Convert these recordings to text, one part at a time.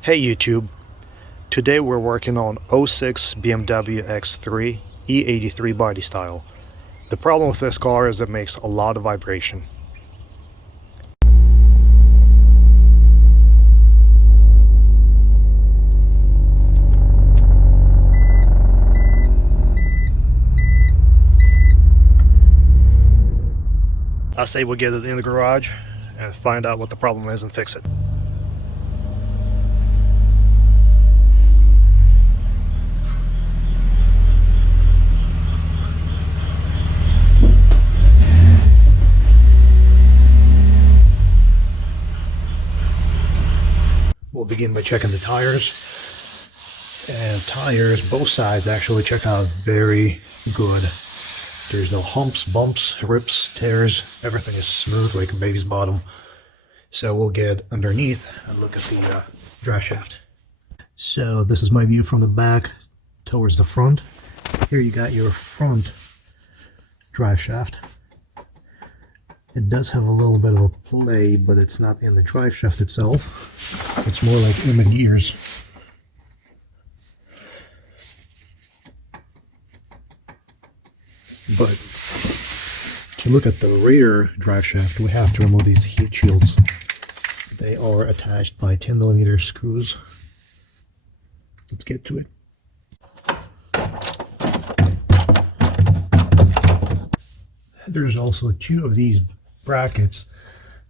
Hey YouTube, today we're working on '06 BMW X3 E83 body style. The problem with this car is it makes a lot of vibration. I say we get it in the garage and find out what the problem is and fix it. We'll begin by checking the tires. And tires, both sides actually check out very good. There's no humps, bumps, rips, tears. Everything is smooth like a baby's bottom. So we'll get underneath and look at the drive shaft. So this is my view from the back towards the front. Here you got your front drive shaft. It does have a little bit of a play, but it's not in the drive shaft itself. It's more like in the gears. But to look at the rear drive shaft, we have to remove these heat shields. They are attached by 10mm screws. Let's get to it. There's also two of these brackets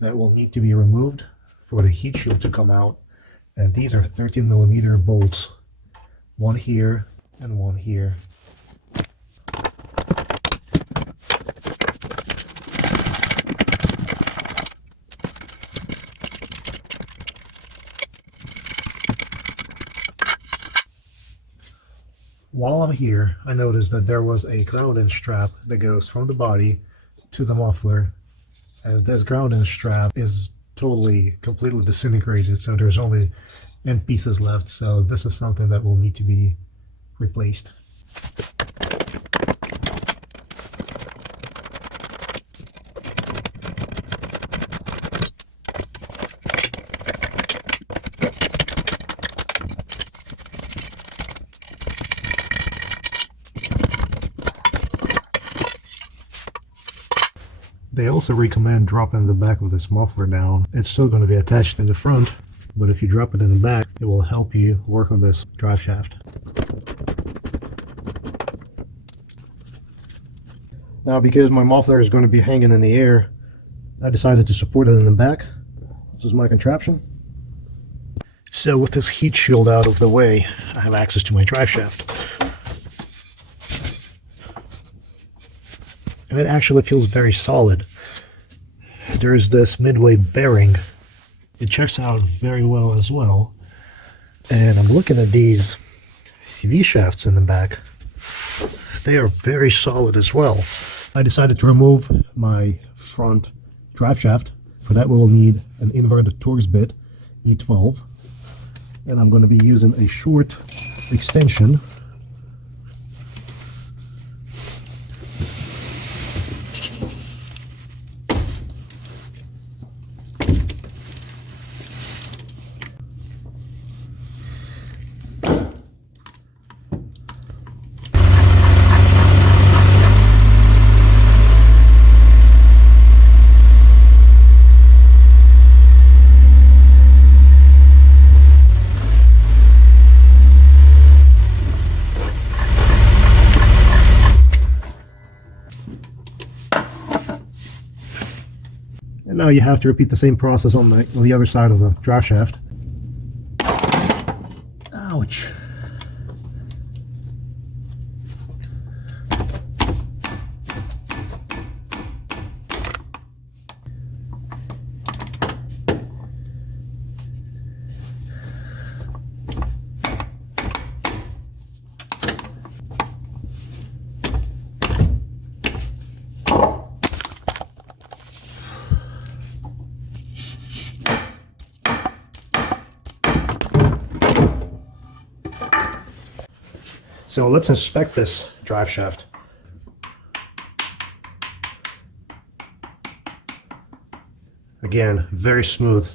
that will need to be removed for the heat shield to come out. And these are 13mm bolts. One here and one here. While I'm here, I noticed that there was a grounding strap that goes from the body to the muffler. And this grounding strap is completely disintegrated, so there's only end pieces left. So this is something that will need to be replaced. They also recommend dropping the back of this muffler down. It's still going to be attached in the front, but if you drop it in the back, it will help you work on this drive shaft. Now, because my muffler is going to be hanging in the air, I decided to support it in the back. This is my contraption. So with this heat shield out of the way, I have access to my drive shaft. And it actually feels very solid. There's this midway bearing. It checks out very well as well. And I'm looking at these CV shafts in the back. They are very solid as well. I decided to remove my front drive shaft. For that we'll need an inverted Torx bit, E12. And I'm going to be using a short extension. And now you have to repeat the same process on the other side of the drive shaft. Ouch. So let's inspect this drive shaft. Again, very smooth.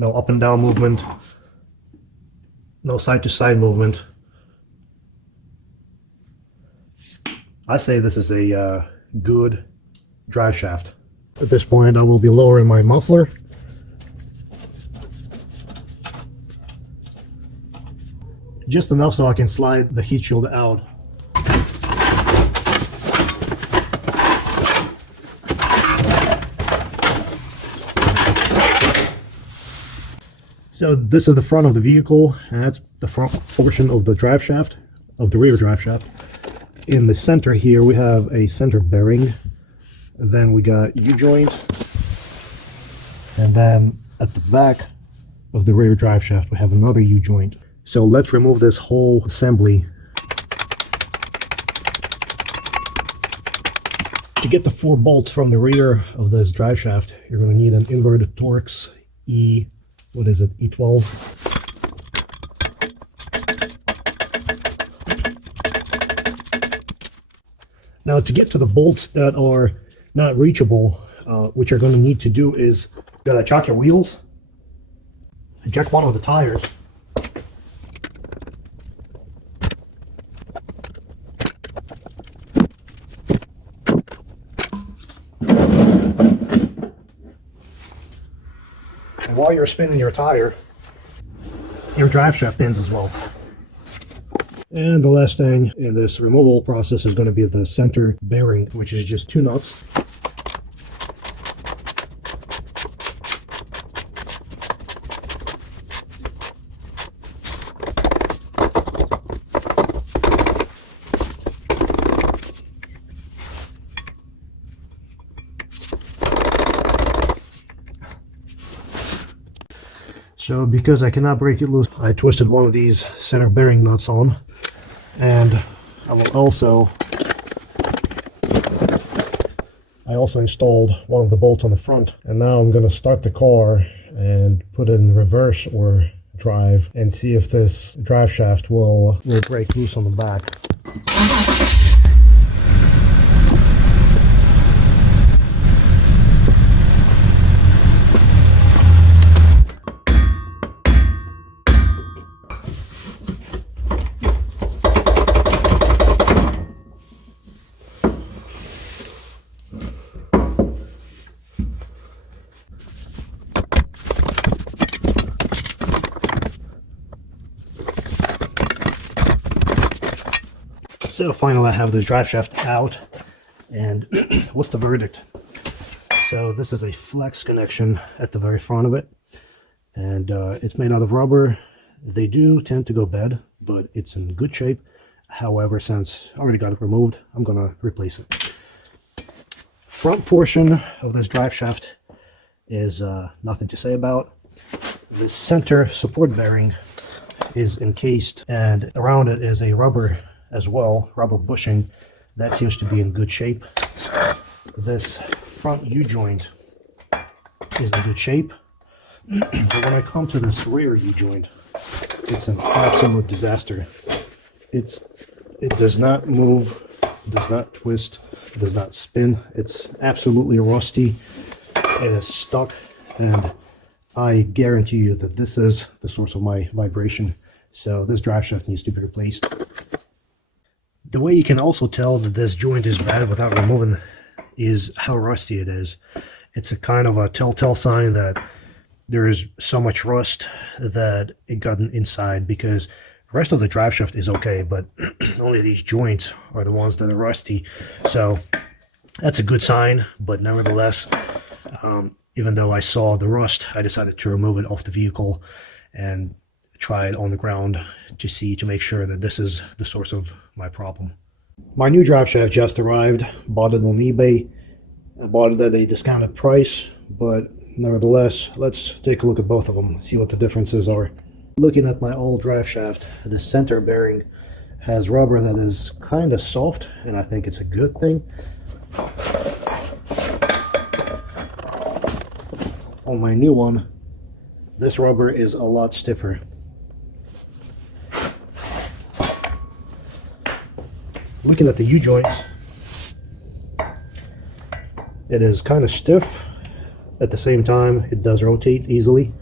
No up and down movement, no side to side movement. I say this is a good drive shaft. At this point I will be lowering my muffler. Just enough so I can slide the heat shield out. So this is the front of the vehicle, and that's the front portion of the drive shaft, of the rear drive shaft. In the center here we have a center bearing, and then we got U-joint, and then at the back of the rear drive shaft we have another U-joint. So let's remove this whole assembly. To get the 4 bolts from the rear of this drive shaft, you're going to need an inverted Torx E12. Now to get to the bolts that are not reachable, what you're going to need to do is you gotta check your wheels, eject one of the tires, and while you're spinning your tire, your drive shaft pins as well. And the last thing in this removal process is going to be the center bearing, which is just 2 nuts. So because I cannot break it loose, I twisted one of these center bearing nuts on, and I also installed one of the bolts on the front. And now I'm going to start the car and put it in reverse or drive and see if this drive shaft will break loose on the back. So finally I have this drive shaft out, and what's the verdict? So this is a flex connection at the very front of it, and it's made out of rubber. They do tend to go bad, but it's in good shape. However, since I already got it removed, I'm gonna replace it. Front portion of this drive shaft is nothing to say about. The center support bearing is encased, and around it is a rubber as well, rubber bushing. That seems to be in good shape. This front U-joint is in good shape, but when I come to this rear U-joint, it's an absolute disaster. It does not move, does not twist, does not spin. It's absolutely rusty. It is stuck, and I guarantee you that this is the source of my vibration. So this drive shaft needs to be replaced. The way you can also tell that this joint is bad without removing is how rusty it is. It's a kind of a telltale sign that there is so much rust that it got inside, because the rest of the drive shaft is okay, but only these joints are the ones that are rusty. So that's a good sign, but nevertheless, even though I saw the rust, I decided to remove it off the vehicle and try it on the ground to make sure that this is the source of my problem. My new drive shaft just arrived. Bought it on eBay. I bought it at a discounted price, but nevertheless, let's take a look at both of them, see what the differences are. Looking at my old drive shaft, the center bearing has rubber that is kind of soft, and I think it's a good thing. On my new one, this rubber is a lot stiffer. Looking at the U-joints, it is kind of stiff. At the same time, it does rotate easily.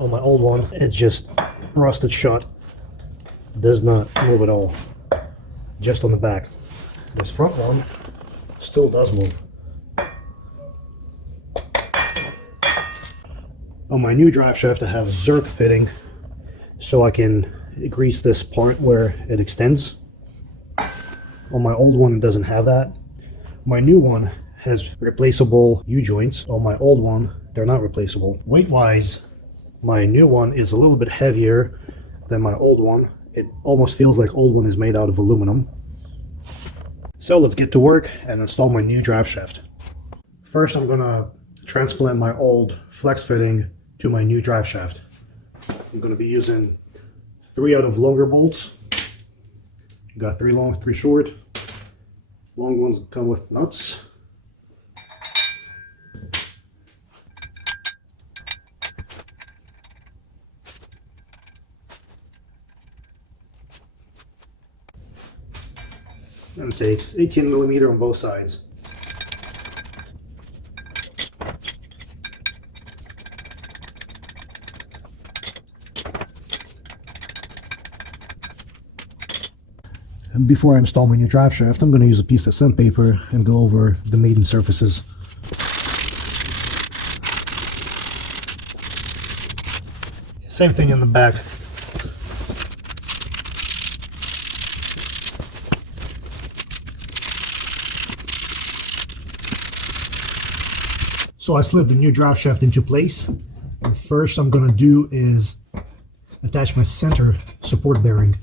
On my old one, it's just rusted shut. Does not move at all. Just on the back. This front one still does move. On my new drive shaft, I have Zerk fitting, so I can grease this part where it extends. On my old one, it doesn't have that. My new one has replaceable U-joints. On my old one, they're not replaceable. Weight-wise, my new one is a little bit heavier than my old one. It almost feels like old one is made out of aluminum. So let's get to work and install my new drive shaft. First, I'm gonna transplant my old flex fitting to my new drive shaft. I'm gonna be using 3 out of longer bolts. Got 3 long, 3 short. Long ones come with nuts. And it takes 18mm on both sides. And before I install my new drive shaft, I'm going to use a piece of sandpaper and go over the maiden surfaces. Same thing in the back. So I slid the new drive shaft into place. And first I'm going to do is attach my center support bearing.